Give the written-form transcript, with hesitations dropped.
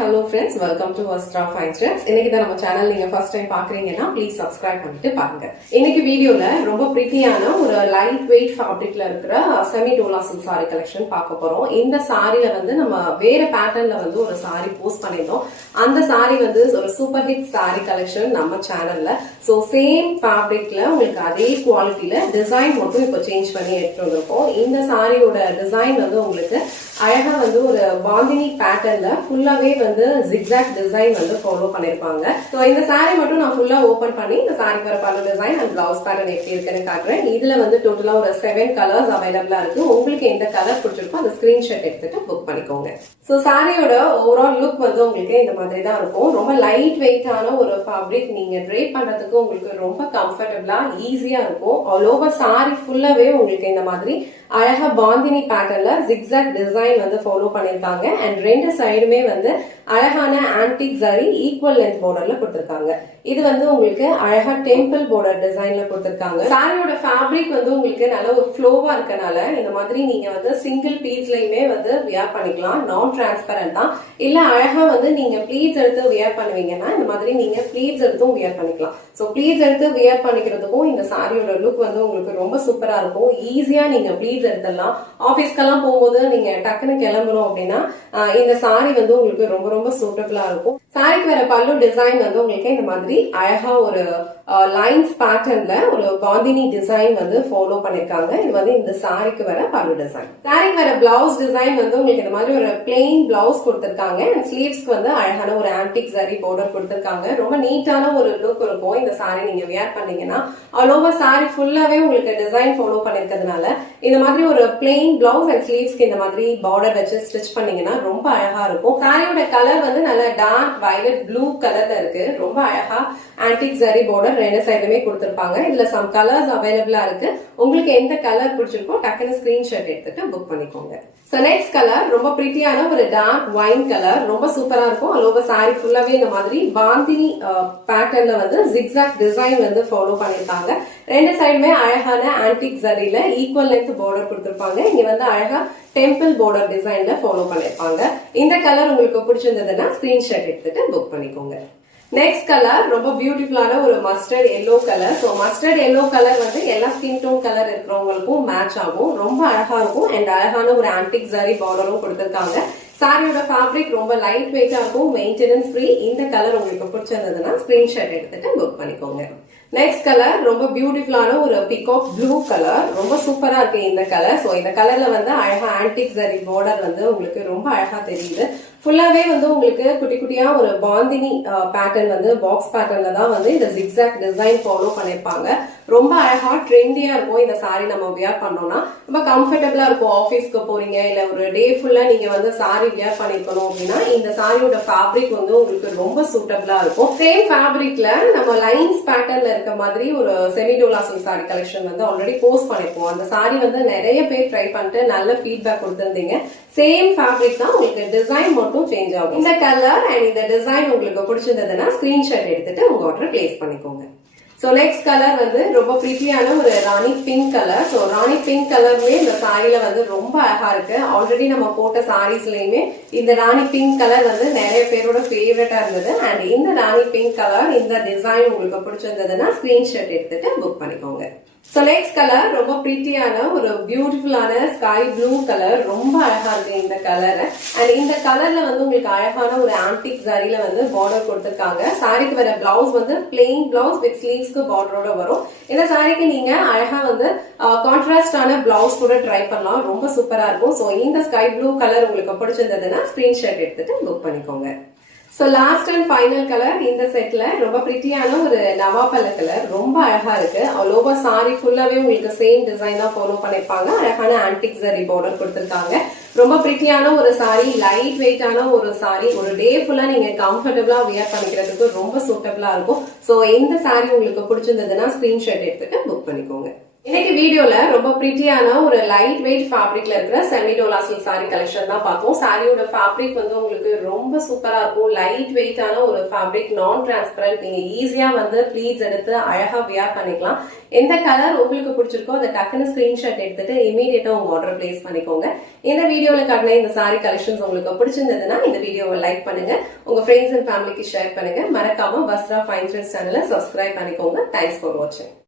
hello friends, welcome to Astra Fine Threads. இன்னைக்கு தான் நம்ம சேனல் நீங்க ஃபர்ஸ்ட் டைம் பாக்குறீங்கன்னா ப்ளீஸ் சப்ஸ்கிரைப் பண்ணிட்டு பாருங்க. இன்னைக்கு வீடியோல ரொம்ப பிரிட்டியான ஒரு லைட் வெயிட் ஃபேப்ரிக்ல இருக்கிற semi Dola silk sorry collection பார்க்க போறோம். இந்த சாரில வந்து நம்ம வேற பேட்டர்ன்ல வந்து ஒரு சாரி போஸ்ட் பண்ணிருந்தோம். அந்த சாரி வந்து ஒரு சூப்பர் ஹிட் சாரி கலெக்ஷன் நம்ம சேனல்ல. சோ சேம் ஃபேப்ரிக்ல உங்களுக்கு அதே குவாலிட்டில டிசைன் மட்டும் இப்போ சேஞ்ச் பண்ணி எடுத்துட்டு வந்திருக்கோம். இந்த சாரியோட டிசைன் வந்து உங்களுக்கு அழகா வந்து ஒரு பாந்தினி பேட்டர்ன்ல ஃபுல்லாவே வந்து ஜிக்ஸாக் டிசைன் வந்து ஃபாலோ பண்ணிருப்பாங்க. சோ இந்த சாரி மட்டும் நான் ஃபுல்லா ஓபன் பண்ணி இந்த சாரி வர பல்லு டிசைன் அண்ட் பிளவுஸ் பேட்டர்ன் எப்படி இருக்குன்னு காட்டுறேன். இதுல வந்து டோட்டலா ஒரு 7 கலர்ஸ் அவைலபிளா இருக்கு. உங்களுக்கு எந்த கலர் பிடிச்சிருக்கோ அந்த ஸ்கிரீன்ஷாட் எடுத்துட்டு புக் பண்ணிக்கோங்க. சோ சாரியோட ஓவரால் லுக் வந்து உங்களுக்கு இந்த மாதிரி தான் இருக்கும். ரொம்ப லைட் வெயிட்டான ஒரு ஃபேப்ரிக், நீங்க ட்ரேப் பண்றதுக்கு உங்களுக்கு ரொம்ப கம்ஃபர்டபிளா ஈஸியா இருக்கும். ஆல் ஓவர் சாரி ஃபுல்லாவே உங்களுக்கு இந்த மாதிரி அழகா பாந்தினி பேட்டர்ன்ல ஜிக்ஸாக் டிசைன் வந்து ஃபாலோ பண்ணிருக்காங்க. அண்ட் ரெண்டு சைடுமே வந்து அழகான ஆன்டிக் ஜரி ஈக்குவல் லென்த் பார்டர்ல கொடுத்திருக்காங்க. இது வந்து உங்களுக்கு அழகா டெம்பிள் பார்டர் டிசைன்ல கொடுத்திருக்காங்க. சாரியோட ஃபேப்ரிக் வந்து உங்களுக்கு நல்ல ஒரு ஃப்ளோவா இருக்கனால இந்த மாதிரி நீங்க வந்து சிங்கிள் பீஸ்லயுமே வந்து வியர் பண்ணிக்கலாம். நான் டிரான்ஸ்பரண்ட் தான். இல்ல அழகா வந்து நீங்க ப்ளீட்ஸ் எடுத்து வியர் பண்ணுவீங்கன்னா இந்த மாதிரி நீங்க ப்ளீட்ஸ் எடுத்தும் வியர் பண்ணிக்கலாம். சோ ப்ளீட்ஸ் எடுத்து வியர் பண்ணிக்கிறதுக்கும் இந்த சாரியோட லுக் வந்து உங்களுக்கு ரொம்ப சூப்பரா இருக்கும். ஈஸியா நீங்க ப்ளீட்ஸ் எடுத்துடலாம். ஆபீஸ்க்கெல்லாம் போகும்போது நீங்க டக்குன்னு கிளம்பணும் அப்படின்னா இந்த சாரி வந்து உங்களுக்கு ரொம்ப ரொம்ப சூட்டபிளா இருக்கும். சாரிக்கு வர பல்லு டிசைன் வந்து உங்களுக்கு இந்த மாதிரி அழகா ஒரு லைன்ஸ் பேட்டர்ன்ல ஒரு பாந்தினி டிசைன் வந்து ஃபாலோ பண்ணிருக்காங்க. இது வந்து இந்த சாரிக்கு வர பல்லு டிசைன். சாரிக்கு வர பிளவுஸ் டிசைன் வந்து உங்களுக்கு இந்த மாதிரி ஒரு பிளெயின் பிளவுஸ் கொடுத்திருக்காங்க. அண்ட் ஸ்லீவ்ஸ்க்கு வந்து அழகான ஒரு ஆன்டிக் ஜரி பார்டர் கொடுத்திருக்காங்க. ரொம்ப நீட்டான ஒரு லுக் இருக்கும். இந்த சாரி நீங்க வியர் பண்ணீங்கன்னா ஆல் ஓவர் சாரி ஃபுல்லாவே உங்களுக்கு டிசைன் ஃபாலோ பண்ணிருக்கிறதுனால இந்த மாதிரி ஒரு பிளெயின் பிளவுஸ் அண்ட் ஸ்லீவ்ஸ்க்கு இந்த மாதிரி பார்டர் வச்சு ஸ்டிச் பண்ணீங்கன்னா ரொம்ப அழகா இருக்கும். சாரியோட கலர் வந்து நல்ல டார்க் வயலட் ப்ளூ கலர்ல இருக்கு. ரொம்ப அழகா ஆன்டிக் ஜரி பார்டர் ரெண்டு சைடுமே கொடுத்திருப்பாங்க. இதுல சம் கலர்ஸ் அவைலபிளா இருக்கு. உங்களுக்கு எந்த கலர் பிடிச்சிருக்கோ டக்குன்னு ஸ்கிரீன்ஷாட் எடுத்துட்டு புக் பண்ணிக்கோங்க. சோ நெக்ஸ்ட் கலர் ரொம்ப பிரிட்டியான ஒரு டார்க் வைன் கலர், ரொம்ப சூப்பரா இருக்கும். ஆல் ஓவர் சாரி ஃபுல்லாவே இந்த மாதிரி பாந்தினி பேட்டர்ன்ல வந்து ஜிக்ஸாக் டிசைன் வந்து ஃபாலோ பண்ணிருக்காங்க. ரெண்டு சைடுமே அழகான ஆன்டிக் ஜரியில ஈக்குவல் லென்த் பார்டர் கொடுத்திருப்பாங்க. இங்க வந்து அழகா டெம்பிள் பார்டர் டிசைன்ல ஃபாலோ பண்ணிருப்பாங்க. இந்த கலர் உங்களுக்கு பிடிச்சிருந்ததுன்னா ஸ்கிரீன்ஷாட் எடுத்துட்டு புக் பண்ணிக்கோங்க. நெக்ஸ்ட் கலர் ரொம்ப பியூட்டிஃபுல்லான ஒரு mustard yellow colour. So mustard yellow colour வந்து எல்லா ஸ்கின் டோன் கலர் இருக்கிறவங்களுக்கும் மேட்ச் ஆகும். ரொம்ப அழகா இருக்கும். அண்ட் அழகான ஒரு ஆன்டிக் ஜரி பார்டரும் கொடுத்திருக்காங்க. சாரியோட ஃபேப்ரிக் ரொம்ப லைட் வெயிட்டா இருக்கும், மெயின்டெனன்ஸ் ஃப்ரீ. இந்த கலர் உங்களுக்கு பிடிச்சிருந்ததுன்னா ஸ்கிரீன்ஷாட் எடுத்துட்டு புக் பண்ணிக்கோங்க. நெக்ஸ்ட் கலர் ரொம்ப பியூட்டிஃபுல்லான ஒரு பிகாக் ப்ளூ கலர், ரொம்ப சூப்பரா இருக்கு இந்த கலர். சோ இந்த கலர்ல வந்து அழகா ஆன்டிக் ஜரி பார்டர் வந்து உங்களுக்கு ரொம்ப அழகா தெரியுது. ஃபுல்லாவே வந்து உங்களுக்கு குட்டி குட்டியா ஒரு பாந்தினி பேட்டர்ன் வந்து பாக்ஸ் பேட்டர்ன்ல தான் வந்து இந்த ஜிக்ஸாக் டிசைன் ஃபாலோ பண்ணிருப்பாங்க. ரொம்ப அழகா ட்ரெண்டியா இருக்கும். இந்த சாரி நம்ம வியர் பண்ணோம்னா ரொம்ப கம்ஃபர்டபிளா இருக்கும். ஆபீஸ்க்கு போறீங்க இல்ல ஒரு டே ஃபுல்லா நீங்க வந்து சாரி வியர் பண்ணிருக்கணும் அப்படின்னா இந்த சாரியோட ஃபேப்ரிக் வந்து உங்களுக்கு ரொம்ப சூட்டபிளா இருக்கும். சேம் ஃபேப்ரிக்ல நம்ம லைன்ஸ் பேட்டர்ன்ல இருக்க மாதிரி ஒரு semi Dola silk sorry collection வந்து ஆல்ரெடி போஸ்ட் பண்ணிருப்போம். அந்த சாரி வந்து நிறைய பேர் ட்ரை பண்ணிட்டு நல்ல ஃபீட்பேக் கொடுத்திருந்தீங்க. சேம் ஃபேப்ரிக் தான், உங்களுக்கு டிசைன் மட்டும் சேஞ்ச் ஆகும். இந்த கலர் அண்ட் இந்த டிசைன் உங்களுக்கு பிடிச்சிருந்ததுன்னா ஸ்கிரீன்ஷாட் எடுத்துட்டு உங்க ஆர்டர் பிளேஸ் பண்ணிக்கோங்க. சோ நெக்ஸ்ட் கலர் வந்து ரொம்ப பிரிட்டியான ஒரு ராணி பிங்க் கலர். சோ ராணி பிங்க் கலருமே இந்த சாரியில வந்து ரொம்ப அழகா இருக்கு. ஆல்ரெடி நம்ம போட்ட சாரீஸ்லயுமே இந்த ராணி பிங்க் கலர் வந்து நிறைய பேரோட ஃபேவரட்டா இருந்தது. அண்ட் இந்த ராணி பிங்க் கலர் இந்த டிசைன் உங்களுக்கு பிடிச்சிருந்ததுன்னா ஸ்கிரீன்ஷாட் எடுத்துட்டு புக் பண்ணிக்கோங்க. சோ நெக்ஸ்ட் கலர் ரொம்ப பிரிட்டியான ஒரு பியூட்டிஃபுல்லான ஸ்கை ப்ளூ கலர், ரொம்ப அழகா இருக்கு இந்த கலர். அண்ட் இந்த கலர்ல வந்து உங்களுக்கு அழகான ஒரு ஆன்டிக் ஜரியில வந்து பார்டர் கொடுத்திருக்காங்க. சாரிக்கு வர பிளவுஸ் வந்து பிளெயின் பிளவுஸ் வித் ஸ்லீவ்ஸ்க்கு பார்டரோட வரும். இந்த சாரிக்கு நீங்க அழகா வந்து கான்ட்ராஸ்டான பிளவுஸ் கூட ட்ரை பண்ணலாம். ரொம்ப சூப்பரா இருக்கும். சோ இந்த ஸ்கை ப்ளூ கலர் உங்களுக்கு பிடிச்சிருந்ததுன்னா ஸ்கிரீன்ஷாட் எடுத்துட்டு புக் பண்ணிக்கோங்க. So last and final colour இந்த செட்ல ரொம்ப பிரிட்டியான ஒரு நவாப்பழ கலர், ரொம்ப அழகா இருக்கு. ஆல் ஓவர் சாரி ஃபுல்லாவே உங்களுக்கு சேம் டிசைன் தான் ஃபாலோ பண்ணிருப்பாங்க. அழகான ஆன்டிக் ஜரி பார்டர் கொடுத்திருக்காங்க. ரொம்ப பிரிட்டியான ஒரு சாரி, லைட் வெயிட்டான ஒரு சாரி, ஒரு டே ஃபுல்லா நீங்க கம்ஃபர்டபிளா வியர் பண்ணிக்கிறதுக்கு ரொம்ப சூட்டபிளா இருக்கும். சோ இந்த சாரி உங்களுக்கு பிடிச்சிருந்ததுன்னா ஸ்கிரீன்ஷாட் எடுத்துட்டு புக் பண்ணிக்கோங்க. இன்னைக்கு வீடியோல ரொம்ப பிரிட்டியான ஒரு லைட் வெயிட் ஃபேப்ரிக்ல இருக்கிற semi Dola silk sorry collection தான் பார்த்தோம். சாரியோட ஃபேப்ரிக் வந்து உங்களுக்கு ரொம்ப சூப்பரா இருக்கும். லைட் வெயிட்டான ஒரு ஃபேப்ரிக், நான் டிரான்ஸ்பரண்ட். நீங்க ஈஸியா வந்து ப்ளீட்ஸ் எடுத்து அழகா வியர் பண்ணிக்கலாம். எந்த கலர் உங்களுக்கு பிடிச்சிருக்கோ அதை டக்குன்னு ஸ்கிரீன்ஷாட் எடுத்துட்டு இமீடியட்டா உங்க ஆர்டர் பிளேஸ் பண்ணிக்கோங்க. இந்த வீடியோல காட்டின இந்த சாரி கலெக்ஷன்ஸ் உங்களுக்கு பிடிச்சிருந்ததுன்னா இந்த வீடியோவை லைக் பண்ணுங்க, உங்க ஃப்ரெண்ட்ஸ் அண்ட் ஃபேமிலிக்கு ஷேர் பண்ணுங்க. மறக்காம வஸ்த்ரா ஃபைன் த்ரெட்ஸ் சேனலை சப்ஸ்கிரைப் பண்ணிக்கோங்க. தேங்க்ஸ் ஃபார் வாட்சிங்.